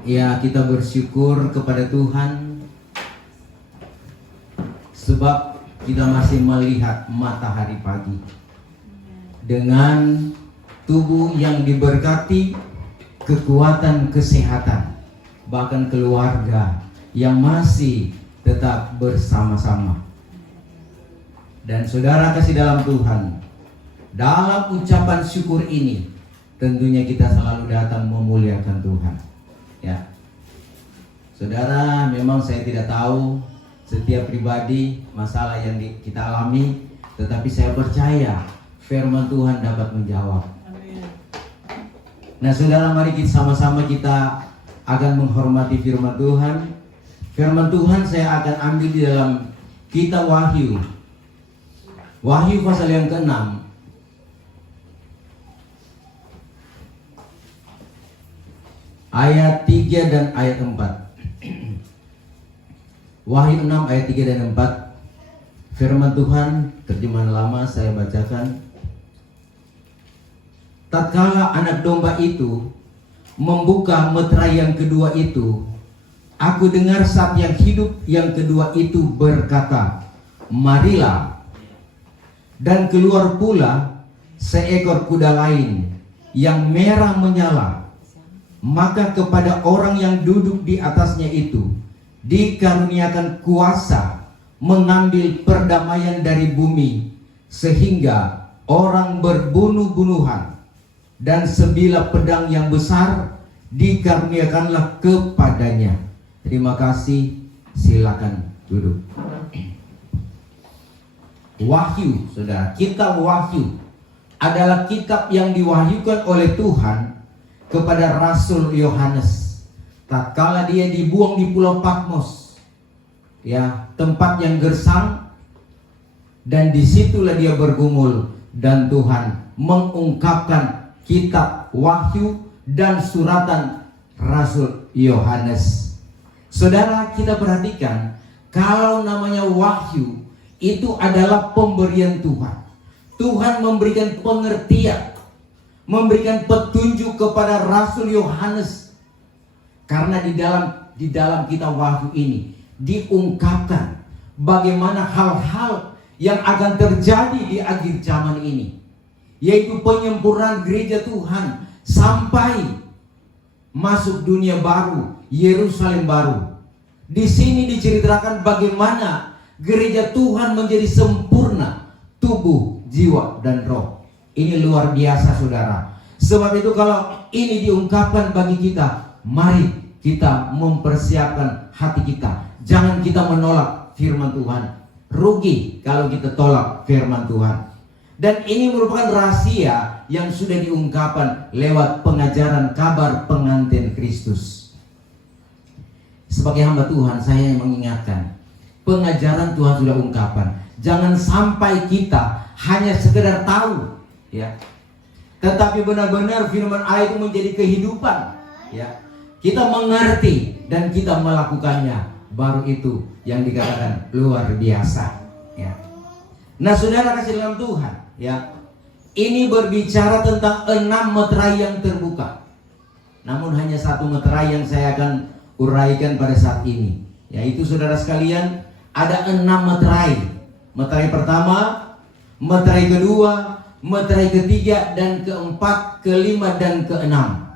Ya, kita bersyukur kepada Tuhan sebab kita masih melihat matahari pagi dengan tubuh yang diberkati, kekuatan, kesehatan, bahkan keluarga yang masih tetap bersama-sama. Dan saudara kasih dalam Tuhan, dalam ucapan syukur ini tentunya kita selalu datang memuliakan Tuhan. Ya, saudara, memang saya tidak tahu setiap pribadi masalah yang kita alami, tetapi saya percaya firman Tuhan dapat menjawab. Amin. Nah, saudara, mari kita sama-sama kita akan menghormati firman Tuhan. Firman Tuhan saya akan ambil di dalam kitab Wahyu. Wahyu pasal yang ke-6. Ayat 3 dan ayat 4. Wahyu 6 ayat 3 dan 4. Firman Tuhan terjemahan lama saya bacakan. Tatkala anak domba itu membuka meterai yang kedua itu, aku dengar saat yang hidup yang kedua itu berkata, marilah. Dan keluar pula seekor kuda lain yang merah menyala. Maka kepada orang yang duduk di atasnya itu dikaruniakan kuasa mengambil perdamaian dari bumi, sehingga orang berbunuh-bunuhan dan sebilah pedang yang besar dikaruniakanlah kepadanya. Terima kasih, silakan duduk. Wahyu, saudara, kitab Wahyu adalah kitab yang diwahyukan oleh Tuhan kepada Rasul Yohanes tatkala dia dibuang di Pulau Patmos, ya, tempat yang gersang, dan disitulah dia bergumul, dan Tuhan mengungkapkan kitab Wahyu dan suratan Rasul Yohanes. Saudara, kita perhatikan kalau namanya Wahyu itu adalah pemberian Tuhan. Tuhan memberikan pengertian, memberikan petunjuk kepada Rasul Yohanes, karena di dalam kitab Wahyu ini diungkapkan bagaimana hal-hal yang akan terjadi di akhir zaman ini, yaitu penyempurnaan gereja Tuhan sampai masuk dunia baru, Yerusalem baru. Di sini diceritakan bagaimana gereja Tuhan menjadi sempurna, tubuh, jiwa, dan roh. Ini luar biasa, saudara. Sebab itu kalau ini diungkapkan bagi kita, mari kita mempersiapkan hati kita. Jangan kita menolak firman Tuhan. Rugi kalau kita tolak firman Tuhan. Dan ini merupakan rahasia yang sudah diungkapkan lewat pengajaran kabar pengantin Kristus. Sebagai hamba Tuhan, saya mengingatkan, pengajaran Tuhan sudah ungkapkan. Jangan sampai kita hanya sekedar tahu, ya, tetapi benar-benar firman Allah itu menjadi kehidupan, ya. Kita mengerti dan kita melakukannya, baru itu yang dikatakan luar biasa, ya. Nah, saudara kasih dalam Tuhan, ya, ini berbicara tentang 6 meterai yang terbuka. Namun hanya satu meterai yang saya akan uraikan pada saat ini, yaitu saudara sekalian, ada 6 meterai. Meterai pertama, meterai kedua, meterai ketiga, dan keempat, kelima, dan keenam.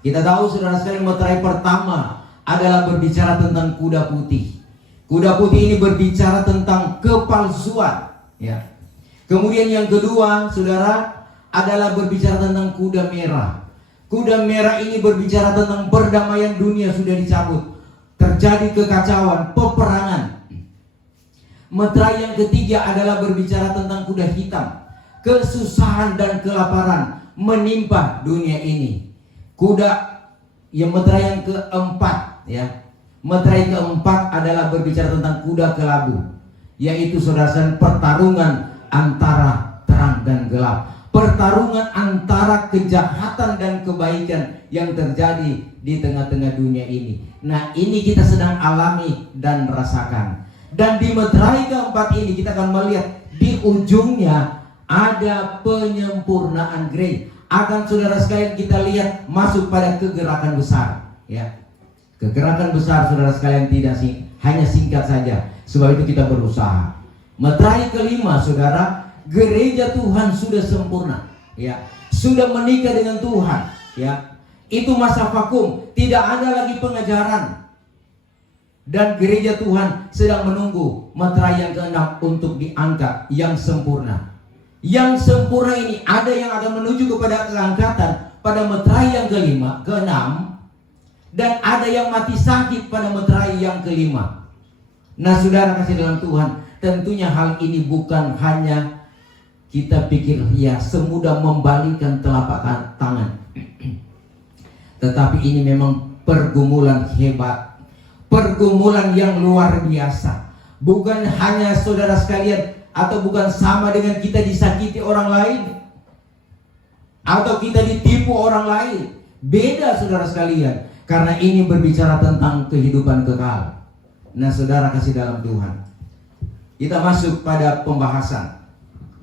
Kita tahu, saudara sekalian, meterai pertama adalah berbicara tentang kuda putih. Kuda putih ini berbicara tentang kepalsuan, ya. Kemudian yang kedua, saudara, adalah berbicara tentang kuda merah. Kuda merah ini berbicara tentang perdamaian dunia sudah dicabut, terjadi kekacauan, peperangan. Meterai yang ketiga adalah berbicara tentang kuda hitam. Kesusahan dan kelaparan menimpa dunia ini. Meterai yang keempat, ya. Meterai keempat adalah berbicara tentang kuda kelabu, yaitu saudara, pertarungan antara terang dan gelap. Pertarungan antara kejahatan dan kebaikan yang terjadi di tengah-tengah dunia ini. Nah, ini kita sedang alami dan rasakan. Dan di meterai keempat ini kita akan melihat di ujungnya ada penyempurnaan gereja. Akan saudara sekalian kita lihat masuk pada kegerakan besar, ya. Kegerakan besar saudara sekalian tidak hanya singkat saja. Sebab itu kita berusaha. Meterai kelima saudara, gereja Tuhan sudah sempurna, ya, sudah menikah dengan Tuhan, ya. Itu masa vakum, tidak ada lagi pengajaran. Dan gereja Tuhan sedang menunggu meterai yang keenam untuk diangkat yang sempurna. Yang sempurna ini ada yang akan menuju kepada keangkatan pada meterai yang keenam, dan ada yang mati sakit pada meterai yang kelima. Nah saudara kasih dalam Tuhan, tentunya hal ini bukan hanya kita pikir ya semudah membalikkan telapak tangan. Tetapi ini memang pergumulan hebat, pergumulan yang luar biasa. Bukan hanya saudara sekalian, atau bukan sama dengan kita disakiti orang lain, atau kita ditipu orang lain. Beda saudara sekalian, karena ini berbicara tentang kehidupan kekal. Nah saudara kasih dalam Tuhan, kita masuk pada pembahasan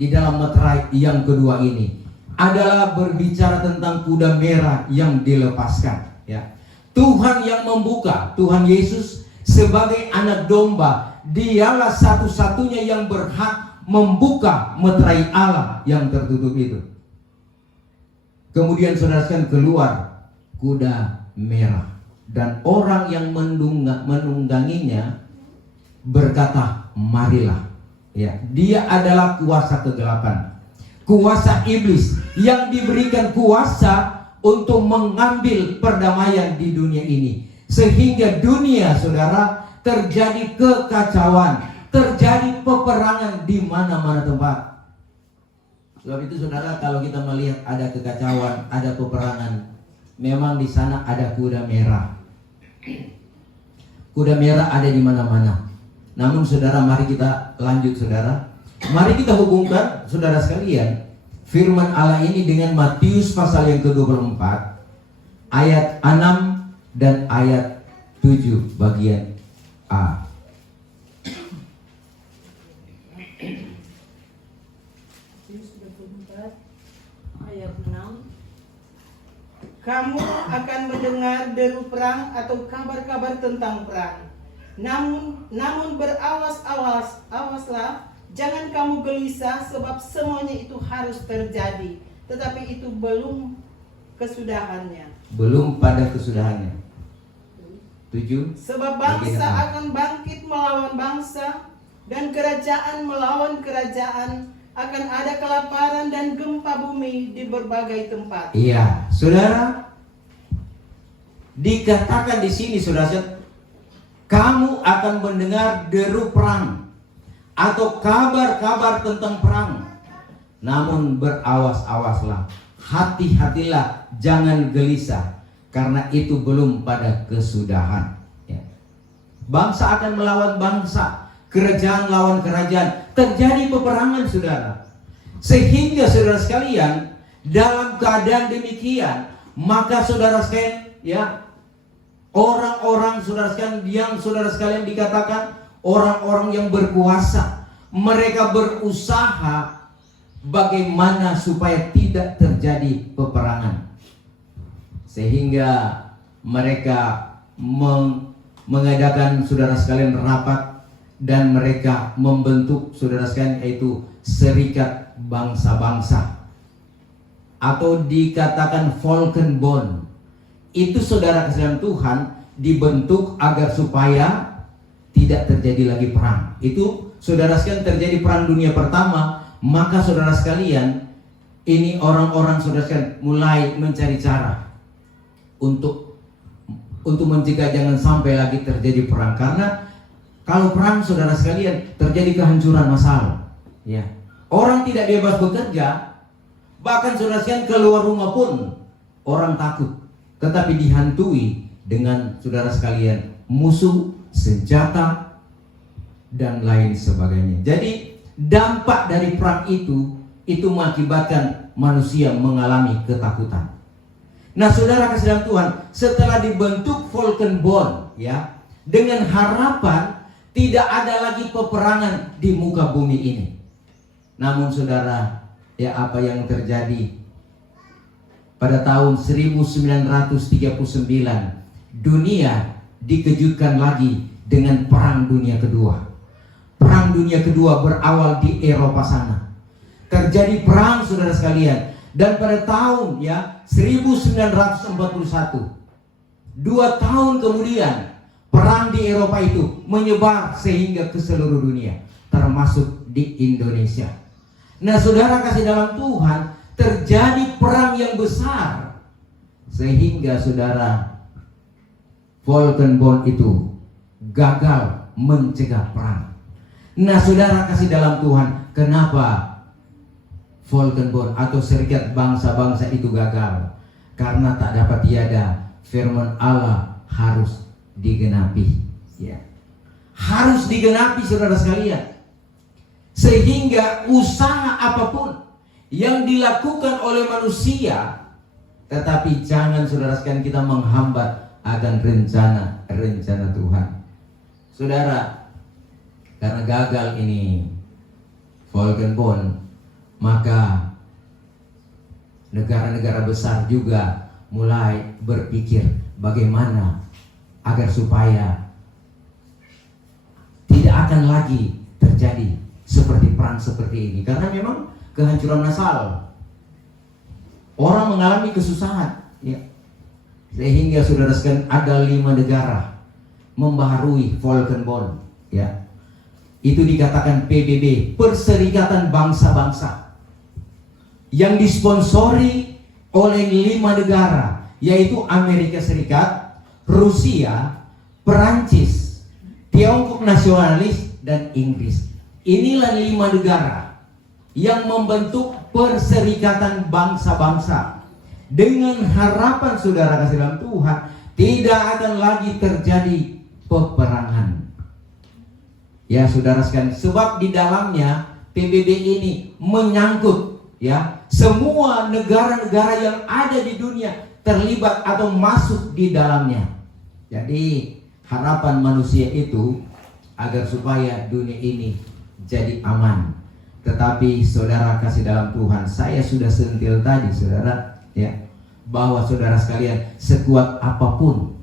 di dalam meterai yang kedua ini adalah berbicara tentang kuda merah yang dilepaskan, ya. Tuhan yang membuka, Tuhan Yesus sebagai anak domba, dialah satu-satunya yang berhak membuka meterai Allah yang tertutup itu. Kemudian saudara sekalian, keluar kuda merah, dan orang yang menungganginya berkata, marilah. Ya, dia adalah kuasa kegelapan, kuasa iblis yang diberikan kuasa untuk mengambil perdamaian di dunia ini, sehingga dunia saudara terjadi kekacauan, terjadi peperangan di mana-mana tempat. Sebab itu saudara, kalau kita melihat ada kekacauan, ada peperangan, memang di sana ada kuda merah. Kuda merah ada di mana-mana. Namun saudara, mari kita lanjut saudara. Mari kita hubungkan saudara sekalian firman Allah ini dengan Matius pasal yang ke-24 ayat 6 dan ayat 7 bagian A. Matius 24 ayat 6. Kamu akan mendengar deru perang atau kabar-kabar tentang perang. Namun awaslah, jangan kamu gelisah, sebab semuanya itu harus terjadi, tetapi itu belum kesudahannya. Belum pada kesudahannya. 7. Sebab bangsa akan bangkit melawan bangsa, dan kerajaan melawan kerajaan. Akan ada kelaparan dan gempa bumi di berbagai tempat. Iya, saudara, dikatakan di sini saudara, kamu akan mendengar deru perang atau kabar-kabar tentang perang. Namun berawas-awaslah, hati-hatilah, jangan gelisah, karena itu belum pada kesudahan, ya. Bangsa akan melawan bangsa, kerajaan lawan kerajaan, terjadi peperangan saudara. Sehingga saudara sekalian, dalam keadaan demikian, maka saudara sekalian, ya, orang-orang saudara sekalian yang saudara sekalian dikatakan orang-orang yang berkuasa, mereka berusaha bagaimana supaya tidak terjadi peperangan, sehingga mereka mengadakan saudara sekalian rapat, dan mereka membentuk saudara sekalian yaitu serikat bangsa-bangsa, atau dikatakan Volkenbond. Itu saudara kesalahan Tuhan dibentuk agar supaya tidak terjadi lagi perang. Itu saudara sekalian terjadi perang dunia pertama, maka saudara sekalian ini orang-orang saudara sekalian mulai mencari cara untuk mencegah jangan sampai lagi terjadi perang. Karena kalau perang saudara sekalian terjadi kehancuran massal, ya. Orang tidak bebas bekerja, bahkan saudara sekalian keluar rumah pun orang takut. Tetapi dihantui dengan saudara sekalian musuh, senjata, dan lain sebagainya. Jadi dampak dari perang itu mengakibatkan manusia mengalami ketakutan. Nah saudara kasih dalam Tuhan, setelah dibentuk Volkenbond, ya, dengan harapan tidak ada lagi peperangan di muka bumi ini. Namun saudara, ya, apa yang terjadi pada tahun 1939, dunia dikejutkan lagi dengan Perang Dunia Kedua. Perang Dunia Kedua berawal di Eropa sana. Terjadi perang, saudara sekalian. Dan pada tahun 1941, 2 tahun kemudian, perang di Eropa itu menyebar sehingga ke seluruh dunia, termasuk di Indonesia. Nah, saudara kasih dalam Tuhan, terjadi perang yang besar sehingga saudara Valkenburg itu gagal mencegah perang. Nah, saudara kasih dalam Tuhan, kenapa Valkenburg atau Serikat Bangsa-Bangsa itu gagal? Karena tak dapat tiada, firman Allah harus digenapi, ya. Harus digenapi, saudara sekalian. Sehingga usaha apapun yang dilakukan oleh manusia, tetapi jangan, saudara sekalian, kita menghambat akan rencana Tuhan. Saudara, karena gagal ini Valkenburg, maka negara-negara besar juga mulai berpikir bagaimana agar supaya tidak akan lagi terjadi seperti perang seperti ini. Karena memang kehancuran massal, orang mengalami kesusahan, ya. Sehingga saudara sekalian ada 5 negara membaharui Valkenburg, ya. Itu dikatakan PBB, Perserikatan Bangsa-Bangsa, yang disponsori oleh 5 negara, yaitu Amerika Serikat, Rusia, Perancis, Tiongkok Nasionalis, dan Inggris. Inilah 5 negara yang membentuk Perserikatan Bangsa-Bangsa, dengan harapan, saudara kasih dalam Tuhan, tidak akan lagi terjadi peperangan. Ya, saudara sekalian, sebab di dalamnya PBB ini menyangkut, ya, semua negara-negara yang ada di dunia terlibat atau masuk di dalamnya. Jadi harapan manusia itu agar supaya dunia ini jadi aman. Tetapi saudara kasih dalam Tuhan, saya sudah sentil tadi, saudara, ya, bahwa saudara sekalian, sekuat apapun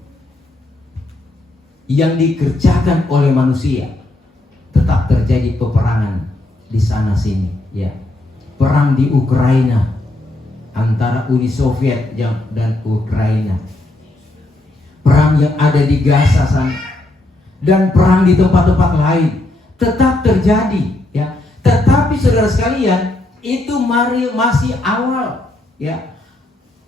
yang dikerjakan oleh manusia, tetap terjadi peperangan di sana sini, ya. Perang di Ukraina antara Uni Soviet dan Ukraina, perang yang ada di Gaza sana, dan perang di tempat-tempat lain tetap terjadi, ya. Tetapi saudara sekalian, itu masih awal, ya.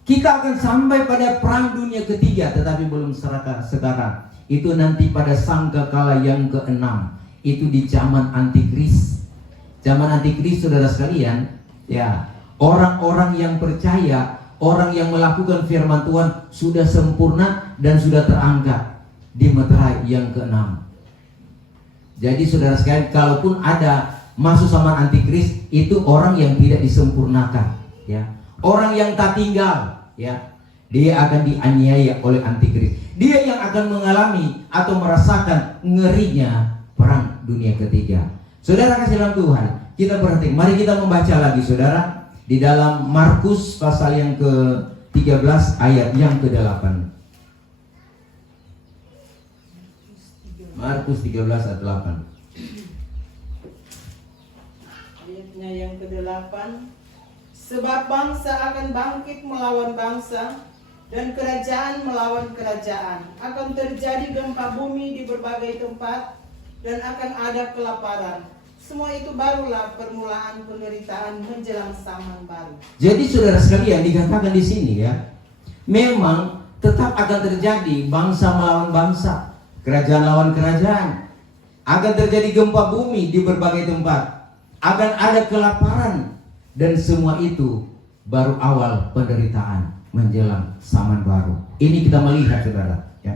Kita akan sampai pada Perang Dunia Ketiga, tetapi belum sekarang. Itu nanti pada sangkakala yang ke-6, itu di zaman Antikris. Zaman Antikris, saudara sekalian, ya, orang-orang yang percaya, orang yang melakukan firman Tuhan sudah sempurna dan sudah terangkat di meterai yang ke-6. Jadi saudara sekalian, kalaupun ada masuk zaman Antikris, itu orang yang tidak disempurnakan, ya. Orang yang tak tinggal, ya, dia akan dianiaya oleh Antikris. Dia yang akan mengalami atau merasakan ngerinya Perang Dunia Ketiga. Saudara kasih dalam Tuhan, kita berhenti. Mari kita membaca lagi, saudara, di dalam Markus pasal yang ke-13 ayat yang ke-8. Markus 13 ayat 8. Ayatnya yang ke-8. Sebab bangsa akan bangkit melawan bangsa, dan kerajaan melawan kerajaan. Akan terjadi gempa bumi di berbagai tempat, dan akan ada kelaparan. Semua itu barulah permulaan penderitaan menjelang zaman baru. Jadi saudara sekalian, dikatakan di sini, ya, memang tetap akan terjadi bangsa melawan bangsa, kerajaan lawan kerajaan. Akan terjadi gempa bumi di berbagai tempat. Akan ada kelaparan. Dan semua itu baru awal penderitaan menjelang zaman baru. Ini kita melihat, saudara, ya.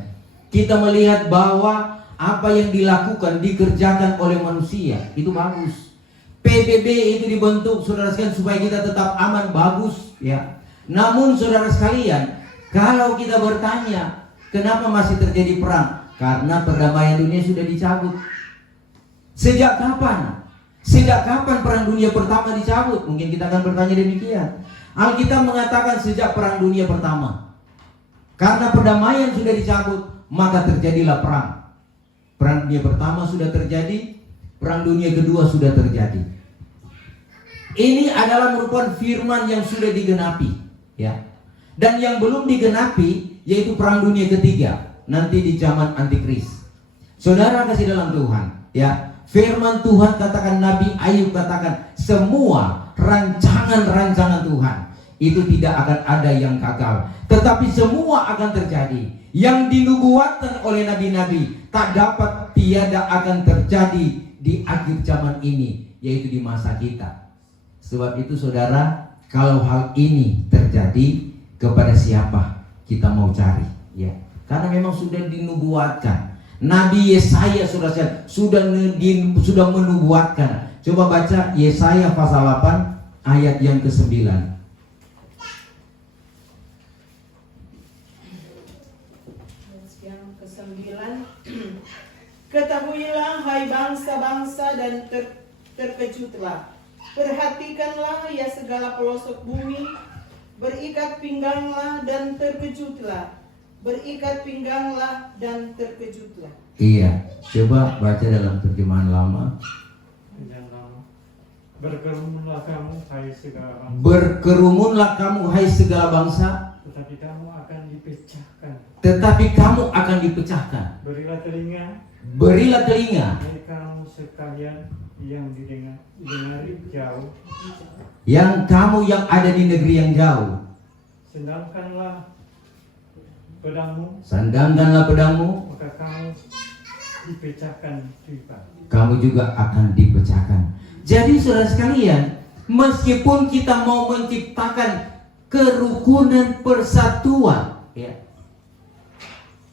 Kita melihat bahwa apa yang dilakukan, dikerjakan oleh manusia itu bagus. PBB itu dibentuk, saudara sekalian, supaya kita tetap aman, bagus, ya. Namun saudara sekalian, kalau kita bertanya, kenapa masih terjadi perang? Karena perdamaian dunia sudah dicabut. Sejak kapan? Sejak kapan Perang Dunia Pertama dicabut? Mungkin kita akan bertanya demikian. Alkitab mengatakan sejak Perang Dunia Pertama. Karena perdamaian sudah dicabut, maka terjadilah perang. Perang dunia pertama sudah terjadi, perang dunia kedua sudah terjadi. Ini adalah merupakan firman yang sudah digenapi, ya. Dan yang belum digenapi yaitu perang dunia ketiga, nanti di zaman antikris. Saudara kasih dalam Tuhan, ya. Firman Tuhan katakan, Nabi Ayub katakan, semua rancangan-rancangan Tuhan itu tidak akan ada yang gagal, tetapi semua akan terjadi. Yang dinubuatkan oleh nabi-nabi tak dapat tiada akan terjadi di akhir zaman ini, yaitu di masa kita. Sebab itu saudara, kalau hal ini terjadi, kepada siapa kita mau cari, ya? Karena memang sudah dinubuatkan. Nabi Yesaya sudah menubuatkan. Coba baca Yesaya pasal 8 ayat yang ke-9. Yang ke-9. Ketahuilah hai bangsa-bangsa dan terkejutlah. Perhatikanlah ya segala pelosok bumi. Berikat pingganglah dan terkejutlah. Berikat pingganglah dan terkejutlah. Iya, coba baca dalam terjemahan lama. Berkerumunlah kamu hai segala bangsa. Berkerumunlah kamu hai segala bangsa. Tetapi kamu akan dipecahkan. Tetapi kamu akan dipecahkan. Berilah telinga. Berilah telinga. Hai kamu sekalian yang didengari jauh. Yang kamu yang ada di negeri yang jauh. Sandangkanlah pedangmu. Sandangkanlah pedangmu. Maka kamu dipecahkan juga. Kamu juga akan dipecahkan. Jadi saudara sekalian, meskipun kita mau menciptakan kerukunan persatuan, ya,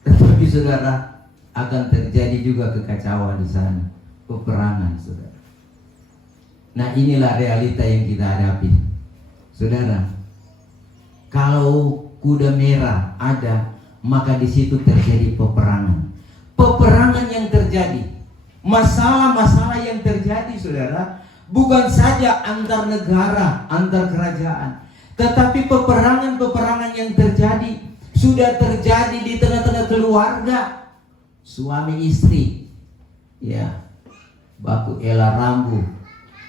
tetapi saudara akan terjadi juga kekacauan di sana, peperangan, saudara. Nah, inilah realita yang kita hadapi, saudara. Kalau kuda merah ada, maka di situ terjadi peperangan. Peperangan yang terjadi, masalah-masalah yang terjadi, saudara, bukan saja antar negara, antar kerajaan, tetapi peperangan-peperangan yang terjadi sudah terjadi di tengah-tengah keluarga, suami istri, ya, baku elah rambu,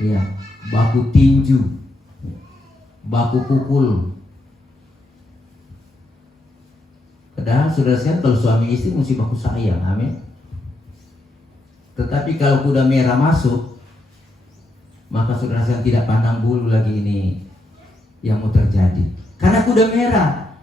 ya, baku tinju, baku pukul. Padahal saudara sekalian, kalau suami istri mesti baku sayang, amin. Tetapi kalau kuda merah masuk, maka saudara sekalian tidak pandang bulu lagi ini yang mau terjadi. Karena kuda merah,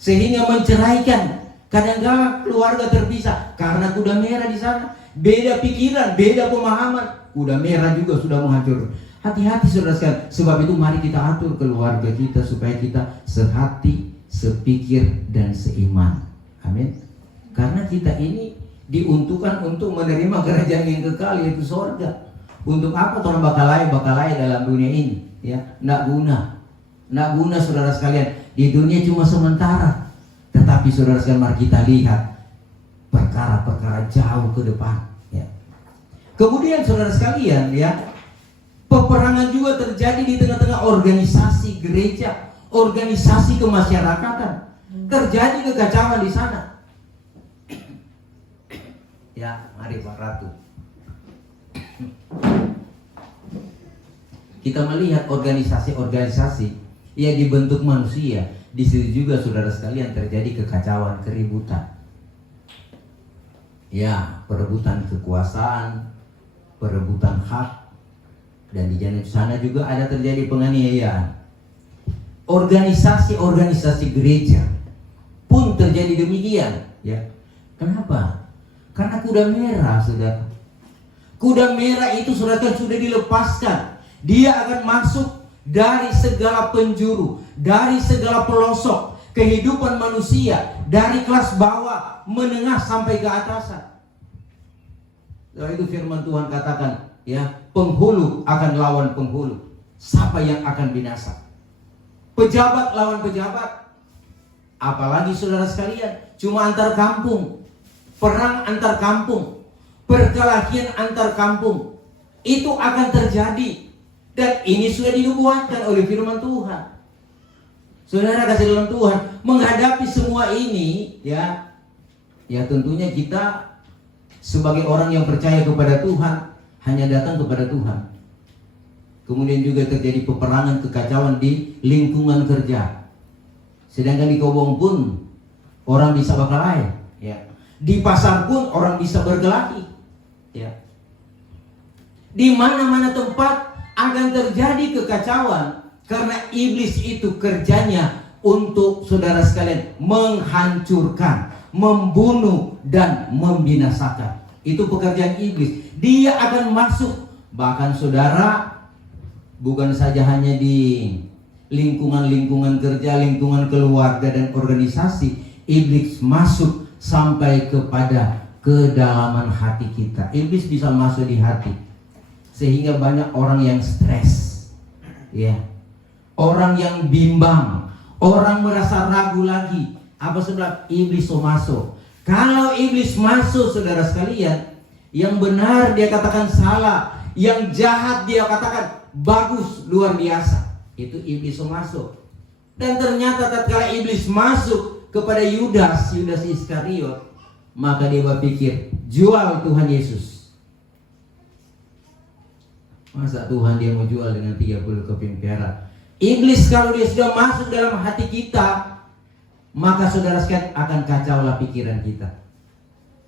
sehingga menceraikan. Kadang-kadang keluarga terpisah karena kuda merah di sana. Beda pikiran, beda pemahaman. Kuda merah juga sudah menghancur. Hati-hati saudara sekalian. Sebab itu mari kita atur keluarga kita supaya kita sehati, sepikir dan seiman. Amin. Karena kita ini diuntukkan untuk menerima kerajaan yang kekal, yaitu surga. Untuk apa orang bakalai dalam dunia ini? Ya, nggak guna saudara sekalian. Di dunia cuma sementara. Tetapi saudara sekalian, mari kita lihat perkara-perkara jauh ke depan. Ya. Kemudian saudara sekalian, ya, peperangan juga terjadi di tengah-tengah organisasi gereja, organisasi kemasyarakatan. Terjadi kekacauan di sana. Ya, mari Pak Ratu. Kita melihat organisasi-organisasi yang dibentuk manusia. Di situ juga saudara sekalian terjadi kekacauan, keributan. Ya, perebutan kekuasaan, perebutan hak, dan di sana juga ada terjadi penganiayaan. Organisasi-organisasi gereja pun terjadi demikian, ya. Kenapa? Karena kuda merah, saudara. Kuda merah itu saudara sudah dilepaskan. Dia akan masuk dari segala penjuru, dari segala pelosok kehidupan manusia, dari kelas bawah, menengah sampai ke atasan. Setelah itu firman Tuhan katakan, ya, penghulu akan lawan penghulu. Siapa yang akan binasa? Pejabat lawan pejabat. Apalagi saudara sekalian, cuma antar kampung, perang antar kampung, perkelahian antar kampung, itu akan terjadi. Dan ini sudah dinubuatkan oleh firman Tuhan. Saudara kasih dalam Tuhan, menghadapi semua ini ya tentunya kita sebagai orang yang percaya kepada Tuhan hanya datang kepada Tuhan. Kemudian juga terjadi peperangan, kekacauan di lingkungan kerja. Sedangkan di kobong pun orang bisa berkelahi, ya. Di pasar pun orang bisa berkelahi, ya. Di mana-mana tempat akan terjadi kekacauan karena iblis itu kerjanya untuk saudara sekalian menghancurkan, membunuh dan membinasakan. Itu pekerjaan iblis. Dia akan masuk, bahkan saudara, bukan saja hanya di lingkungan-lingkungan kerja, lingkungan keluarga dan organisasi, iblis masuk sampai kepada kedalaman hati kita. Iblis bisa masuk di hati, sehingga banyak orang yang stres, ya, orang yang bimbang, orang merasa ragu lagi. Apa sebab iblis masuk? Kalau iblis masuk, saudara sekalian, yang benar dia katakan salah, yang jahat dia katakan bagus, luar biasa. Itu iblis masuk. Dan ternyata tatkala iblis masuk kepada Yudas Iskariot, maka dia berpikir, jual Tuhan Yesus. Masa Tuhan dia mau jual dengan 30 keping perak? Iblis kalau dia sudah masuk dalam hati kita, maka saudara sekalian akan kacaulah pikiran kita.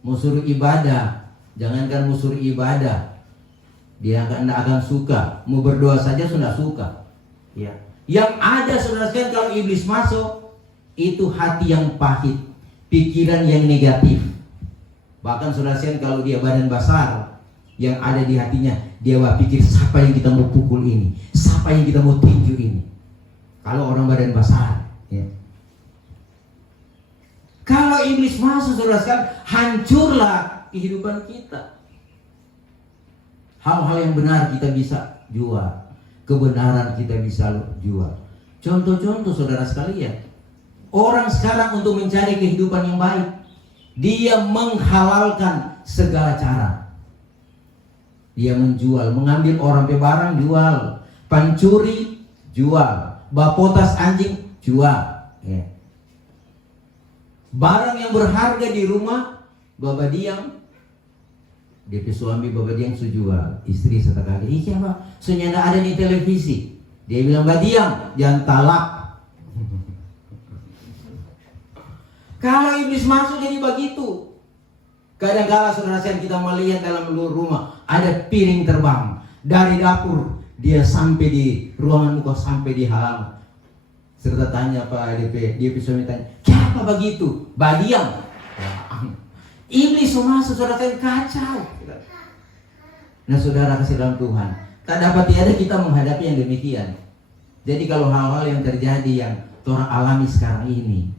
Mau suruh ibadah, jangankan mau suruh ibadah, dia akan suka. Mau berdoa saja sudah suka, ya. Yang ada saudara sekalian kalau iblis masuk, itu hati yang pahit, pikiran yang negatif. Bahkan saudara sekalian kalau dia badan basar, yang ada di hatinya, dia berpikir siapa yang kita mau pukul ini, siapa yang kita mau tinju ini. Kalau orang badan basar, ya. Kalau iblis masuk, saudara sekalian, hancurlah kehidupan kita. Hal-hal yang benar kita bisa jual, kebenaran kita bisa jual. Contoh-contoh saudara sekalian, orang sekarang untuk mencari kehidupan yang baik, dia menghalalkan segala cara. Dia menjual, mengambil orang pe barang, jual, pencuri, jual, bapotas anjing, jual, ya. Barang yang berharga di rumah, baba diam, dia pe suami baba diam jual, istri setakali, ini siapa? Sunyanda ada di televisi, dia bilang badiam, jangan talak. Kalau iblis masuk jadi begitu. Kadang-kala saudara sekalian kita melihat dalam rumah ada piring terbang dari dapur, dia sampai di ruangan muka, sampai di halaman. Serta tanya Pak dia suami tanya, siapa begitu? Badiam. Iblis masuk, saudara sekalian, kacau. Nah saudara kasih dalam Tuhan, tak dapat tiada kita menghadapi yang demikian. Jadi kalau hal-hal yang terjadi yang orang alami sekarang ini,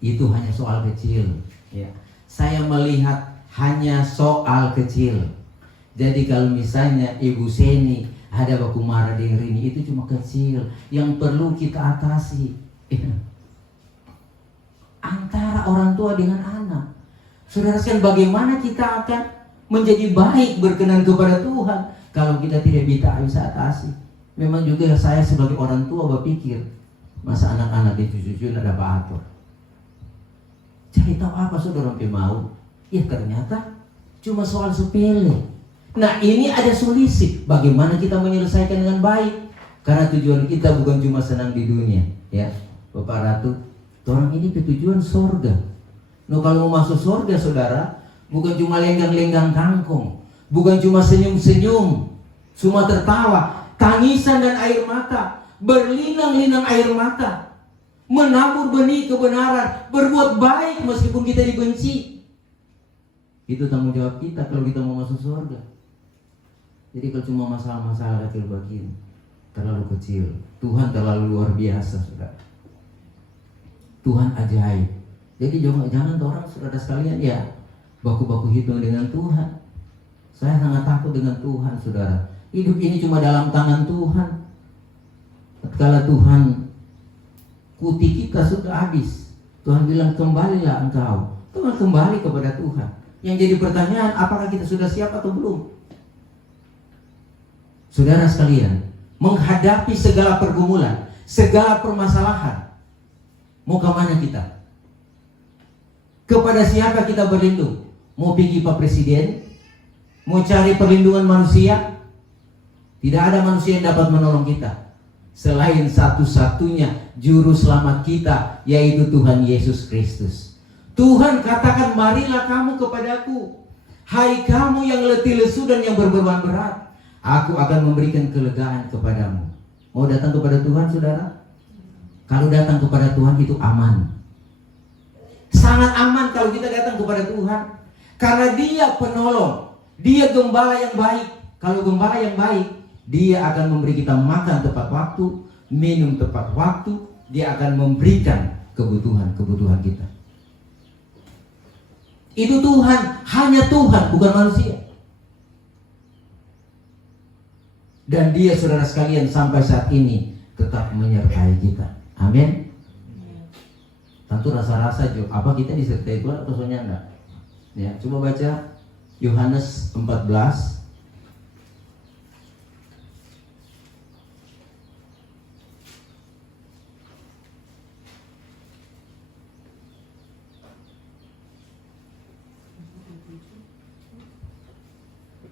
itu hanya soal kecil, ya. Saya melihat hanya soal kecil. Jadi kalau misalnya Ibu Seni ada baku marah dengan Rini, itu cuma kecil yang perlu kita atasi. Antara orang tua dengan anak, saudara sekalian, bagaimana kita akan menjadi baik berkenan kepada Tuhan kalau kita tidak bisa atasi? Memang juga saya sebagai orang tua berpikir, masa anak-anak itu cucu ada apa? Cari tahu apa saudara mau? Ya ternyata cuma soal sepele. Nah ini ada solusi. Bagaimana kita menyelesaikan dengan baik? Karena tujuan kita bukan cuma senang di dunia, ya Bapak Ratu. Orang ini tujuan sorga. No kalau mau masuk sorga saudara, bukan cuma lenggang-lenggang kangkung, bukan cuma senyum-senyum, cuma tertawa, tangisan dan air mata, berlinang-linang air mata, menabur benih kebenaran, berbuat baik meskipun kita dibenci. Itu tanggung jawab kita kalau kita mau masuk surga. Jadi kalau cuma masalah-masalah kecil begini, terlalu kecil. Tuhan terlalu luar biasa, saudara. Tuhan ajaib. Jadi jangan orang saudara sekalian ya baku-baku hitung dengan Tuhan. Saya sangat takut dengan Tuhan, saudara. Hidup ini cuma dalam tangan Tuhan. Tatkala Tuhan kuti kita sudah habis, Tuhan bilang kembalilah engkau. Tuhan kembali kepada Tuhan. Yang jadi pertanyaan, apakah kita sudah siap atau belum? Saudara sekalian, menghadapi segala pergumulan, segala permasalahan. Mau ke mana kita? Kepada siapa kita berlindung? Mau pergi Pak Presiden? Mau cari perlindungan manusia? Tidak ada manusia yang dapat menolong kita selain satu-satunya juru selamat kita, yaitu Tuhan Yesus Kristus. Tuhan katakan, marilah kamu kepadaku, hai kamu yang letih lesu dan yang berbeban berat, aku akan memberikan kelegaan kepadamu. Mau datang kepada Tuhan, saudara? Kalau datang kepada Tuhan itu aman. Sangat aman kalau kita datang kepada Tuhan. Karena Dia penolong, Dia gembala yang baik. Kalau gembala yang baik, Dia akan memberi kita makan tepat waktu, minum tepat waktu. Dia akan memberikan kebutuhan-kebutuhan kita. Itu Tuhan, hanya Tuhan, bukan manusia. Dan Dia, saudara sekalian, sampai saat ini tetap menyertai kita. Amin. Tentu rasa-rasa juga, apa kita disertai Tuhan atau soalnya enggak? Ya, coba baca Yohanes 14.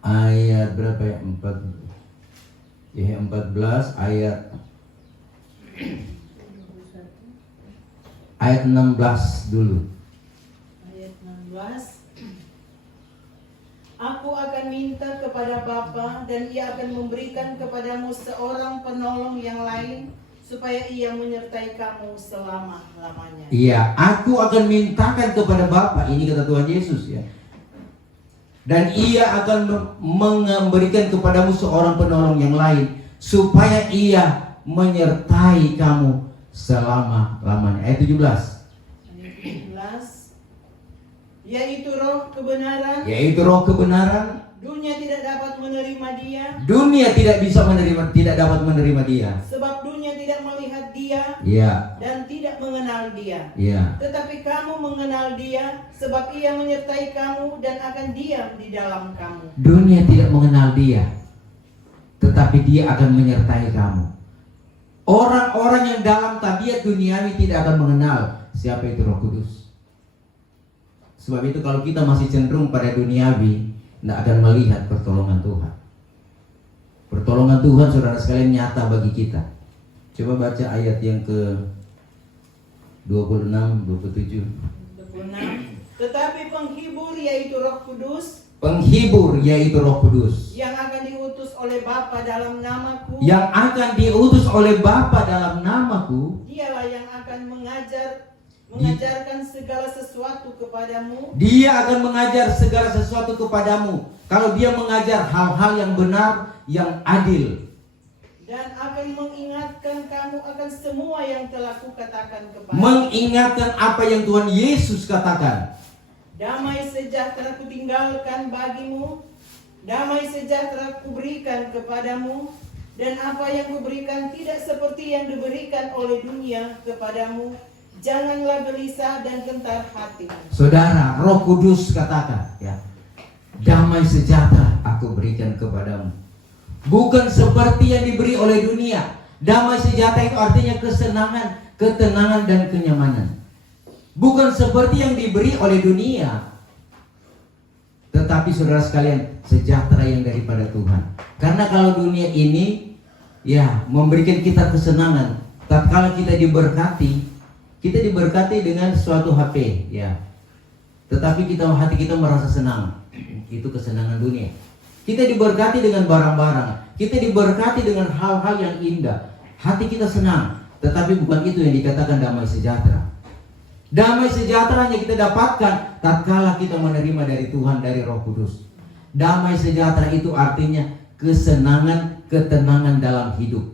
Ayat berapa ya? 14 ayat 16 dulu. Ayat 16. Aku akan minta kepada Bapa dan Ia akan memberikan kepadamu seorang penolong yang lain, supaya Ia menyertai kamu selama-lamanya. Iya, aku akan mintakan kepada Bapa, ini kata Tuhan Yesus ya. Dan Ia akan memberikan kepadamu seorang penolong yang lain, supaya Ia menyertai kamu selama-lamanya. Ayat 17. Ayat 17. Yaitu roh kebenaran. Yaitu roh kebenaran. Dunia tidak dapat menerima Dia. Dunia tidak bisa menerima, tidak dapat menerima Dia. Sebab dunia tidak melihat Dia. Iya. Dan tidak mengenal Dia. Iya. Tetapi kamu mengenal Dia, sebab Ia menyertai kamu dan akan diam di dalam kamu. Dunia tidak mengenal Dia, tetapi Dia akan menyertai kamu. Orang-orang yang dalam tabiat duniawi tidak akan mengenal siapa itu Roh Kudus. Sebab itu kalau kita masih cenderung pada duniawi, tidak akan melihat pertolongan Tuhan. Pertolongan Tuhan, saudara sekalian, nyata bagi kita. Coba baca ayat yang ke 26, 27. 26. Tetapi penghibur yaitu Roh Kudus, Penghibur yaitu Roh Kudus, yang akan diutus oleh Bapa dalam namaku, yang akan diutus oleh Bapa dalam namaku, Dialah yang akan mengajarkan segala sesuatu kepadamu. Dia akan mengajar segala sesuatu kepadamu. Kalau Dia mengajar hal-hal yang benar, yang adil, Dan akan mengingatkan kamu akan semua yang telah kukatakan kepadamu. mengingatkan apa yang Tuhan Yesus katakan. Damai sejahtera kutinggalkan bagimu, damai sejahtera kuberikan kepadamu, dan apa yang kuberikan tidak seperti yang diberikan oleh dunia kepadamu. Janganlah gelisah dan gentar hati. Saudara, Roh Kudus katakan, ya, damai sejahtera aku berikan kepadamu. Bukan seperti yang diberi oleh dunia. Damai sejahtera itu artinya kesenangan, ketenangan, dan kenyamanan. Bukan seperti yang diberi oleh dunia, tetapi saudara sekalian, sejahtera yang daripada Tuhan. Karena kalau dunia ini ya memberikan kita kesenangan, tatkala kita diberkati dengan suatu HP ya. Tetapi hati kita merasa senang. Itu kesenangan dunia. Kita diberkati dengan barang-barang, kita diberkati dengan hal-hal yang indah. Hati kita senang, tetapi bukan itu yang dikatakan damai sejahtera. Damai sejahtera yang kita dapatkan tatkala kita menerima dari Tuhan, dari Roh Kudus. Damai sejahtera itu artinya kesenangan, ketenangan dalam hidup.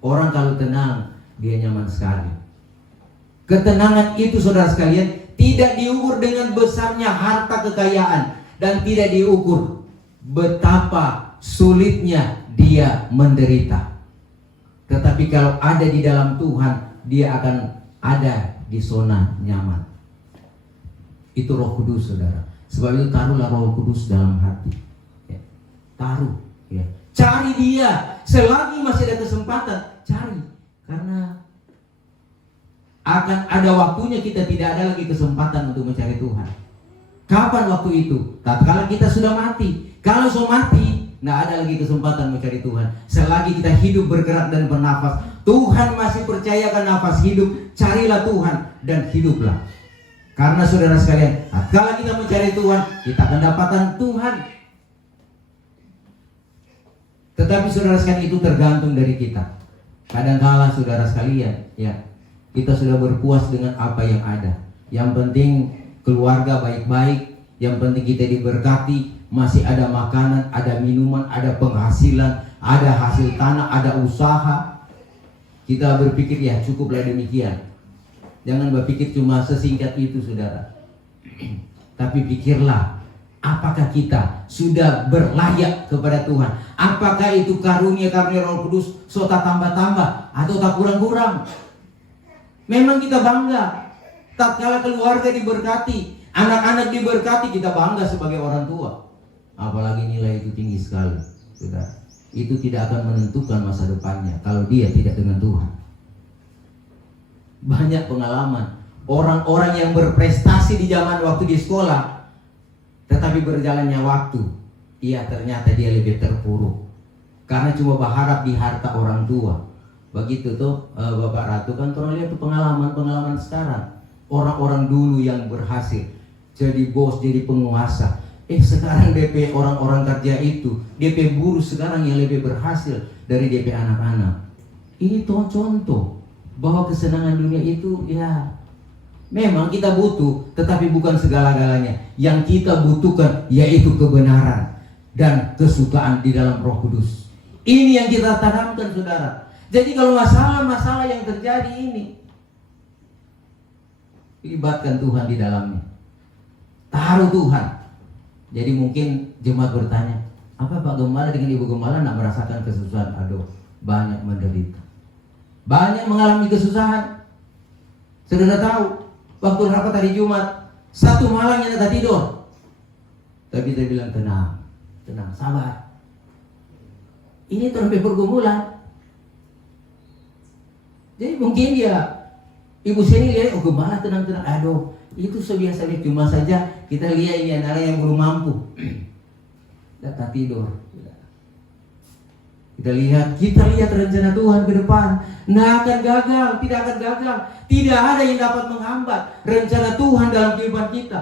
Orang kalau tenang, dia nyaman sekali. Ketenangan itu, saudara sekalian, tidak diukur dengan besarnya harta kekayaan, dan tidak diukur betapa sulitnya dia menderita. Tetapi kalau ada di dalam Tuhan, dia akan ada di zona nyaman. Itu Roh Kudus, saudara. Sebab itu taruhlah Roh Kudus dalam hati ya. Taruh ya. Cari Dia selagi masih ada kesempatan, cari. Karena akan ada waktunya kita tidak ada lagi kesempatan untuk mencari Tuhan. Kapan waktu itu? Tatkala kita sudah mati. Kalau sudah mati, tidak ada lagi kesempatan mencari Tuhan. Selagi kita hidup, bergerak dan bernafas, Tuhan masih percayakan nafas hidup. Carilah Tuhan dan hiduplah. Karena saudara sekalian, tatkala kita mencari Tuhan, kita akan dapatkan Tuhan. Tetapi saudara sekalian, itu tergantung dari kita. Kadangkala saudara sekalian, ya, kita sudah berpuas dengan apa yang ada. Yang penting keluarga baik-baik, yang penting kita diberkati, masih ada makanan, ada minuman, ada penghasilan, ada hasil tanah, ada usaha. Kita berpikir ya cukuplah demikian. Jangan berpikir cuma sesingkat itu, saudara. Tapi pikirlah, apakah kita sudah berlayak kepada Tuhan? Apakah itu karunia-karunia Roh Kudus so tak tambah-tambah atau tak kurang-kurang? Memang kita bangga tatkala keluarga diberkati, anak-anak diberkati, kita bangga sebagai orang tua. Apalagi nilai itu tinggi sekali, saudara. Itu tidak akan menentukan masa depannya kalau dia tidak dengan Tuhan. Banyak pengalaman orang-orang yang berprestasi di zaman waktu di sekolah, tetapi berjalannya waktu, ternyata dia lebih terpuruk karena cuma berharap di harta orang tua. Begitu tuh Bapak Ratu, kan orang lihat tuh pengalaman sekarang. Orang-orang dulu yang berhasil jadi bos, jadi penguasa, sekarang DP orang-orang kerja itu, DP buruh sekarang yang lebih berhasil dari DP anak-anak. Ini contoh bahwa kesenangan dunia itu ya memang kita butuh, tetapi bukan segala-galanya. Yang kita butuhkan yaitu kebenaran dan kesukaan di dalam Roh Kudus. Ini yang kita tanamkan, saudara. Jadi kalau masalah-masalah yang terjadi ini, libatkan Tuhan di dalamnya. Taruh Tuhan. Jadi mungkin jemaat bertanya, apa Pak Gembala dengan Ibu Gembala nak merasakan kesusahan? Aduh, banyak menderita, banyak mengalami kesusahan. Saudara tahu, waktu rapat hari Jumat, satu malam yang tak tidur. Tapi dia bilang tenang, sabar. Ini terlebih pergumulan. Jadi mungkin dia, Ibu Seni lihat, oh Gembala tenang. Aduh, itu sebiasa cuma saja kita lihat ini anak yang belum mampu. Datang tidur. Kita lihat rencana Tuhan ke depan. Tidak akan gagal. Tidak ada yang dapat menghambat rencana Tuhan dalam kehidupan kita.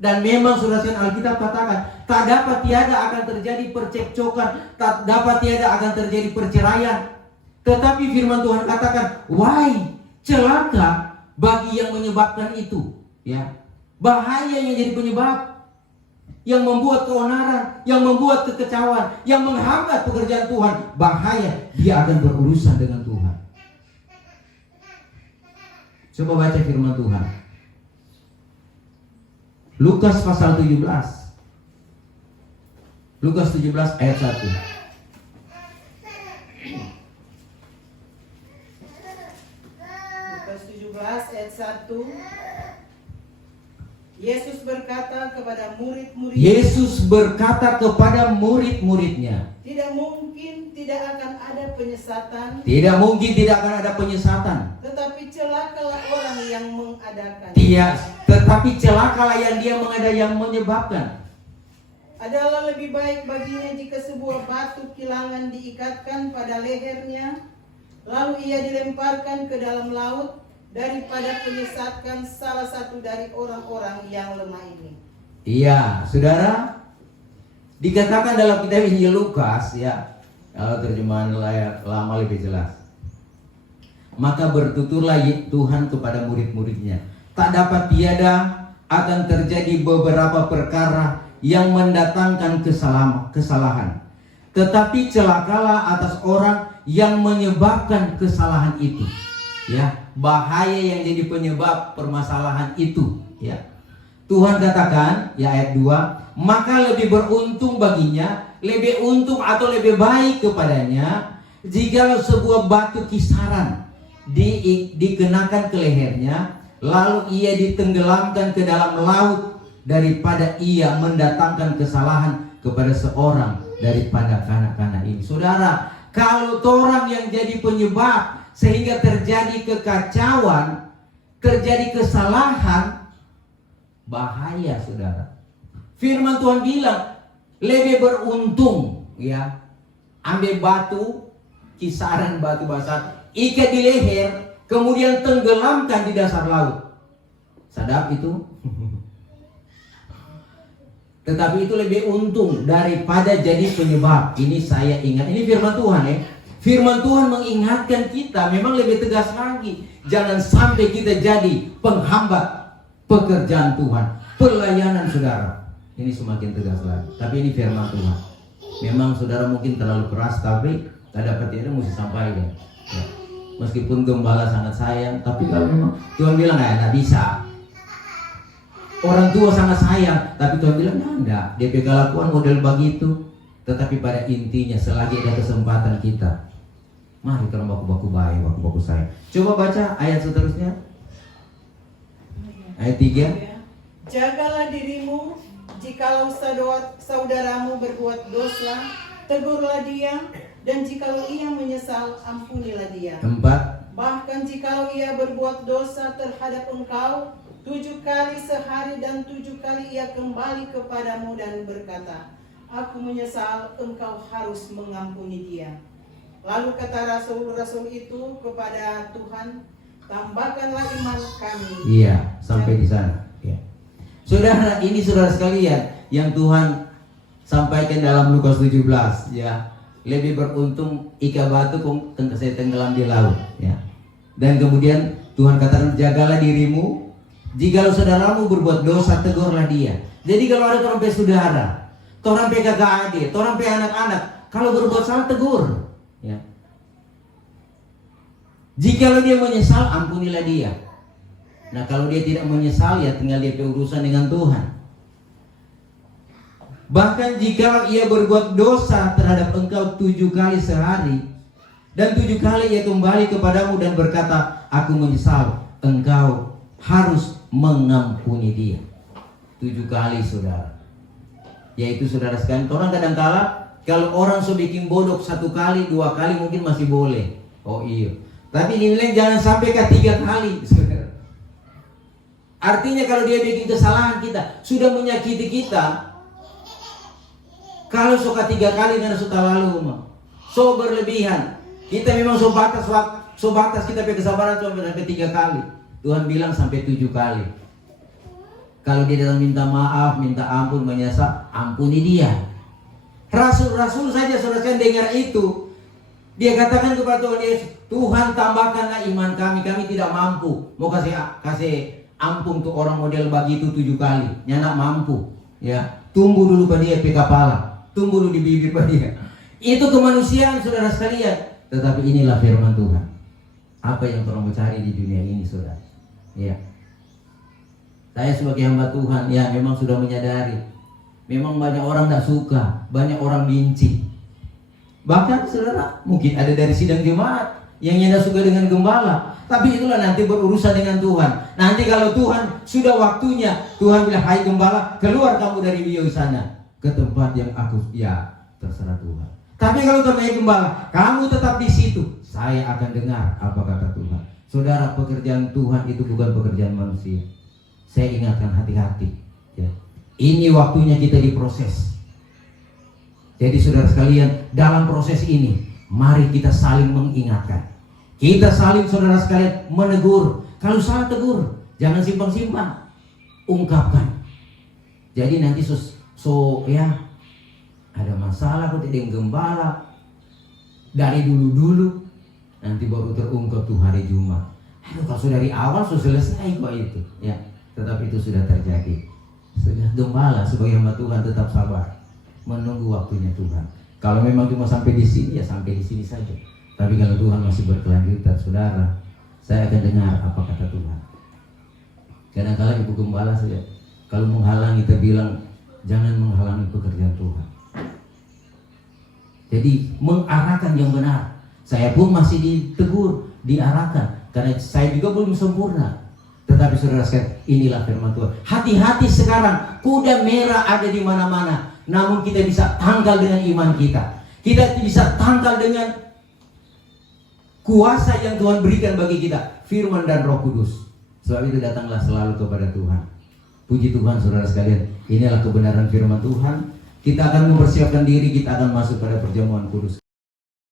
Dan memang surat Alkitab katakan, tak dapat tiada akan terjadi percekcokan, tak dapat tiada akan terjadi perceraian. Tetapi firman Tuhan katakan, wahai celaka bagi yang menyebabkan itu, ya. Bahaya yang jadi penyebab, yang membuat keonaran, yang membuat kekecauan, yang menghambat pekerjaan Tuhan. Bahaya, dia akan berurusan dengan Tuhan. Coba baca firman Tuhan. Lukas pasal 17. Lukas 17 ayat 1. Ayat 1. Yesus berkata kepada murid-muridnya, tidak mungkin tidak akan ada penyesatan. Tetapi celakalah orang yang mengadakan. Tetapi celakalah yang dia mengada, yang menyebabkan. Adalah lebih baik baginya jika sebuah batu kilangan diikatkan pada lehernya, lalu ia dilemparkan ke dalam laut, daripada menyesatkan salah satu dari orang-orang yang lemah ini. Iya, saudara, dikatakan dalam kitab Injil Lukas, ya, kalau terjemahan lama lebih jelas. Maka bertuturlah Tuhan kepada murid-muridnya, tak dapat tiada akan terjadi beberapa perkara yang mendatangkan kesalahan. Tetapi celakalah atas orang yang menyebabkan kesalahan itu. Ya, bahaya yang jadi penyebab permasalahan itu, ya. Tuhan katakan, ya, ayat 2, maka lebih beruntung baginya, lebih untung atau lebih baik kepadanya jika sebuah batu kisaran dikenakan ke lehernya, lalu ia ditenggelamkan ke dalam laut, daripada ia mendatangkan kesalahan kepada seorang daripada kanak-kanak ini. Saudara, kalau orang yang jadi penyebab sehingga terjadi kekacauan, terjadi kesalahan, bahaya saudara. Firman Tuhan bilang lebih beruntung, ya, ambil batu, kisaran batu basah, ikat di leher, kemudian tenggelamkan di dasar laut. Sadap itu. Tetapi itu lebih untung daripada jadi penyebab. Ini saya ingat, ini firman Tuhan ya. Firman Tuhan mengingatkan kita, memang lebih tegas lagi. Jangan sampai kita jadi penghambat pekerjaan Tuhan, pelayanan saudara. Ini semakin tegas lagi. Tapi ini firman Tuhan. Memang saudara mungkin terlalu keras, tapi tak dapat tidak mesti sampaikan. Ya. Meskipun gembala sangat sayang, tapi kalau memang Tuhan bilang nggak bisa. Orang tua sangat sayang, tapi Tuhan bilang enggak. Dia kelakuan model begitu. Tetapi pada intinya selagi ada kesempatan kita, mari kita baku-baku baik, baku-baku sayang. Coba baca ayat seterusnya. Ayat 3. Jagalah dirimu, jikalau saudaramu berbuat dosa, tegurlah dia, dan jikalau ia menyesal, ampunilah dia. 4. Bahkan jikalau ia berbuat dosa terhadap engkau 7 kali sehari dan 7 kali ia kembali kepadamu dan berkata, aku menyesal, engkau harus mengampuni dia. Lalu kata rasul-rasul itu kepada Tuhan, tambahkanlah iman kami. Iya, sampai di sana. Ya. Saudara, ini saudara sekalian yang Tuhan sampaikan dalam Lukas 17, ya. Lebih beruntung ikat batu saya tenggelam di laut, ya. Dan kemudian Tuhan katakan, jagalah dirimu, jikalau saudaramu berbuat dosa, tegurlah dia. Jadi kalau ada orang pe saudara, orang pe kakak adik, orang pe anak-anak, kalau berbuat salah tegur, ya. Jikalau dia menyesal, ampunilah dia. Nah, kalau dia tidak menyesal, ya tinggal dia berurusan dengan Tuhan. Bahkan jika ia berbuat dosa terhadap engkau 7 kali sehari, dan 7 kali ia kembali kepadamu dan berkata, aku menyesal, engkau harus mengampuni dia. 7 kali saudara. Yaitu saudara sekalian, orang kadang-kala kalau orang so bikin bodoh 1 kali, 2 kali mungkin masih boleh. Oh iya. Tapi ini bilang jangan sampai ke 3 kali saudara. Artinya kalau dia bikin kesalahan kita, sudah menyakiti kita, kalau suka 3 kali karena suka lalu, so berlebihan. Kita memang so batas kita pakai kesabaran sampai 3 kali. Tuhan bilang sampai 7 kali. Kalau dia datang minta maaf, minta ampun, menyesal, ampuni dia. Rasul-rasul saja saudara dengar itu, dia katakan kepada Tuhan Yesus, Tuhan tambahkanlah iman kami, kami tidak mampu. Mau kasih ampun tuh orang model begitu 7 kali, nyanak mampu. Ya, tumbuh dulu pada dia pe kepala. Tumbuh dulu di bibir pada dia. Itu kemanusiaan saudara sekalian. Tetapi inilah firman Tuhan. Apa yang orang mencari di dunia ini saudara. Ya. Saya sebagai hamba Tuhan, ya memang sudah menyadari. Memang banyak orang tak suka, banyak orang benci. Bahkan saudara, mungkin ada dari sidang jemaat yang tidak suka dengan gembala. Tapi itulah nanti berurusan dengan Tuhan. Nanti kalau Tuhan sudah waktunya, Tuhan bilang, hai gembala, keluar kamu dari beliau sana ke tempat yang aku, ya terserah Tuhan. Tapi kalau terbaik gembala, kamu tetap di situ, saya akan dengar apa kata Tuhan. Saudara, pekerjaan Tuhan itu bukan pekerjaan manusia. Saya ingatkan hati-hati. Ya. Ini waktunya kita diproses. Jadi saudara sekalian, dalam proses ini, mari kita saling mengingatkan. Kita saling saudara sekalian menegur. Kalau salah tegur, jangan simpan-simpan, ungkapkan. Jadi nanti ya ada masalah kok tidak gembala dari dulu nanti baru terungkap tuh hari Jumat. Aduh, kalau sudah dari awal sudah selesai kok itu, ya. Tetapi itu sudah terjadi. Sudah gembala sebagai hamba Tuhan tetap sabar, menunggu waktunya Tuhan. Kalau memang cuma sampai di sini, ya sampai di sini saja. Tapi kalau Tuhan masih berkelanjutan, saudara, saya akan dengar apa kata Tuhan. Kadang-kadang ibu gembala saja, kalau menghalangi terbilang jangan menghalangi pekerjaan Tuhan. Jadi mengarahkan yang benar. Saya pun masih ditegur, diarahkan, karena saya juga belum sempurna. Tetapi saudara sekalian, inilah firman Tuhan. Hati-hati sekarang, kuda merah ada di mana-mana. Namun kita bisa tangkal dengan iman kita. Kita bisa tangkal dengan kuasa yang Tuhan berikan bagi kita, firman dan Roh Kudus. Sebab itu datanglah selalu kepada Tuhan. Puji Tuhan saudara sekalian, inilah kebenaran firman Tuhan. Kita akan mempersiapkan diri, kita akan masuk pada perjamuan kudus.